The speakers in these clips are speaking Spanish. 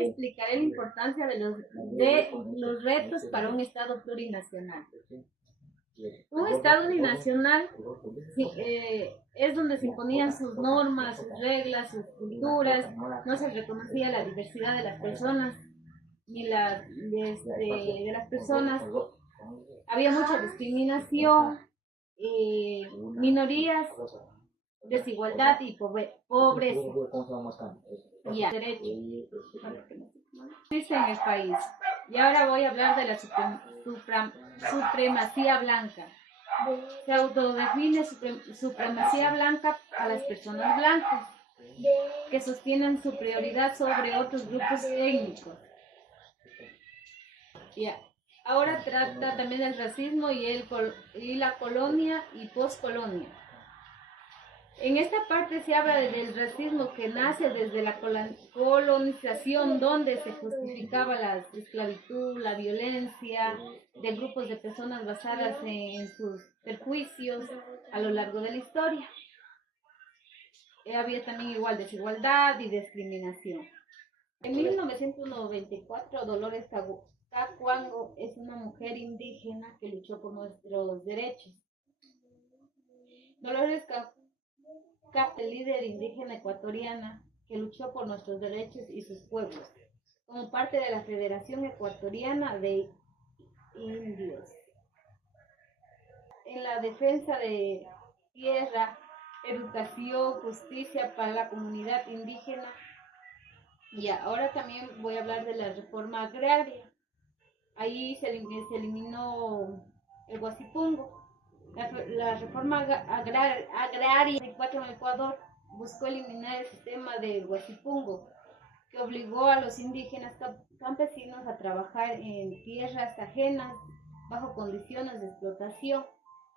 hoy explicaré la importancia de los retos para un Estado plurinacional. Un Estado binacional es donde se imponían sus normas, sus reglas, sus culturas, no se reconocía la diversidad de las personas, ni de las personas. Había mucha discriminación, minorías, desigualdad y pobreza. Ya, derecho. Existe en el país. Y ahora voy a hablar de la supremacía blanca. Se autodefine supremacía blanca a las personas blancas que sostienen su prioridad sobre otros grupos étnicos. Ya. Ahora trata también el racismo y la colonia y poscolonia. En esta parte se habla del racismo que nace desde la colonización, donde se justificaba la esclavitud, la violencia de grupos de personas basadas en sus perjuicios a lo largo de la historia. Había también igual desigualdad y discriminación. En 1994, Dolores Cacuango es una mujer indígena que luchó por nuestros derechos. Dolores líder indígena ecuatoriana que luchó por nuestros derechos y sus pueblos, como parte de la Federación Ecuatoriana de Indios. En la defensa de tierra, educación, justicia para la comunidad indígena. Y ahora también voy a hablar de la reforma agraria. Ahí se eliminó el Guasipungo. La reforma agraria en Ecuador buscó eliminar el sistema del Guasipungo, que obligó a los indígenas campesinos a trabajar en tierras ajenas bajo condiciones de explotación.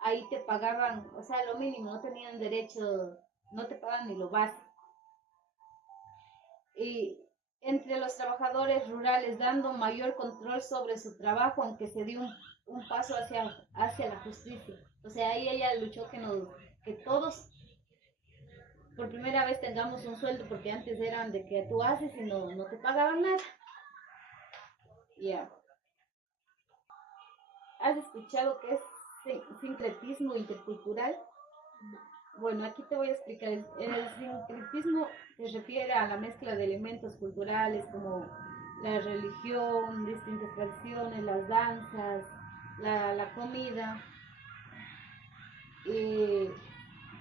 Ahí te pagaban, o sea, lo mínimo, no tenían derecho, no te pagaban ni lo básico. Y entre los trabajadores rurales, dando mayor control sobre su trabajo, aunque se dio un paso hacia la justicia. O sea, ahí ella luchó que todos por primera vez tengamos un sueldo, porque antes eran de que tú haces y no te pagaban nada. Ya. ¿Has escuchado qué es sincretismo intercultural? Bueno, aquí te voy a explicar. El sincretismo se refiere a la mezcla de elementos culturales como la religión, distintas tradiciones, las danzas, la comida.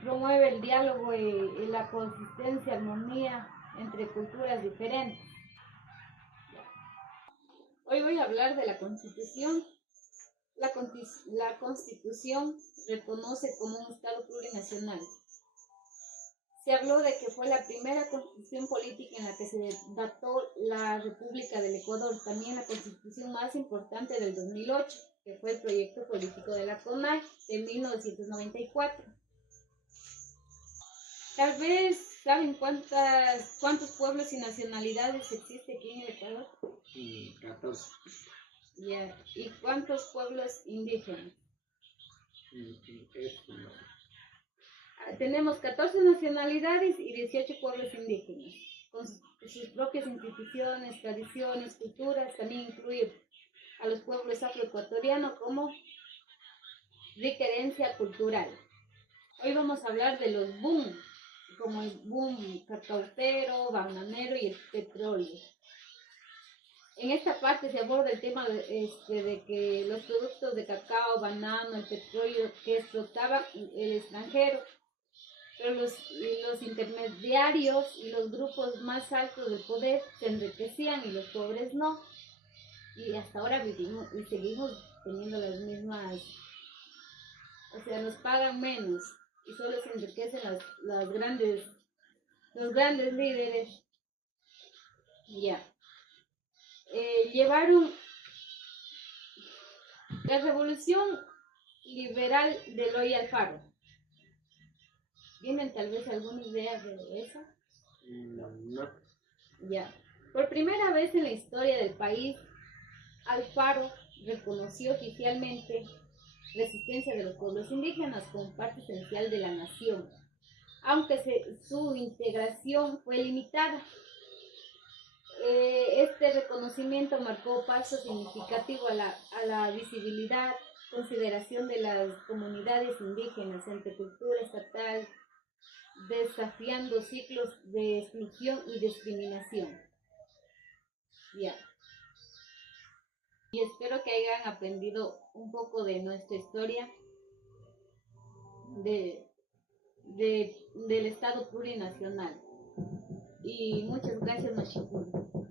Promueve el diálogo y la consistencia, armonía entre culturas diferentes. Hoy voy a hablar de la Constitución. La Constitución reconoce como un Estado plurinacional. Se habló de que fue la primera constitución política en la que se dató la República del Ecuador, también la constitución más importante del 2008, que fue el proyecto político de la CONAE de 1994. Tal vez saben cuántos pueblos y nacionalidades existe aquí en el Ecuador. 14. Yeah. ¿Y cuántos pueblos indígenas? Tenemos 14 nacionalidades y 18 pueblos indígenas, con sus propias instituciones, tradiciones, culturas. También incluye a los pueblos afroecuatorianos como rica herencia cultural. Hoy vamos a hablar de los boom, como el boom cacautero, bananero y el petróleo. En esta parte se aborda el tema de que los productos de cacao, banano, el petróleo que exportaba el extranjero, pero los intermediarios y los grupos más altos del poder se enriquecían y los pobres no. Y hasta ahora vivimos y seguimos teniendo las mismas, o sea, nos pagan menos y solo se enriquecen los grandes líderes. Ya. Llevaron la revolución liberal de Eloy Alfaro. ¿Tienen tal vez alguna idea de eso? No. Ya. Por primera vez en la historia del país, Alfaro reconoció oficialmente la existencia de los pueblos indígenas como parte esencial de la nación, aunque su integración fue limitada. Este reconocimiento marcó paso significativo a la visibilidad, consideración de las comunidades indígenas ante cultura estatal, desafiando ciclos de exclusión y discriminación. Ya. Y espero que hayan aprendido un poco de nuestra historia del Estado plurinacional. Y muchas gracias, Mashikun.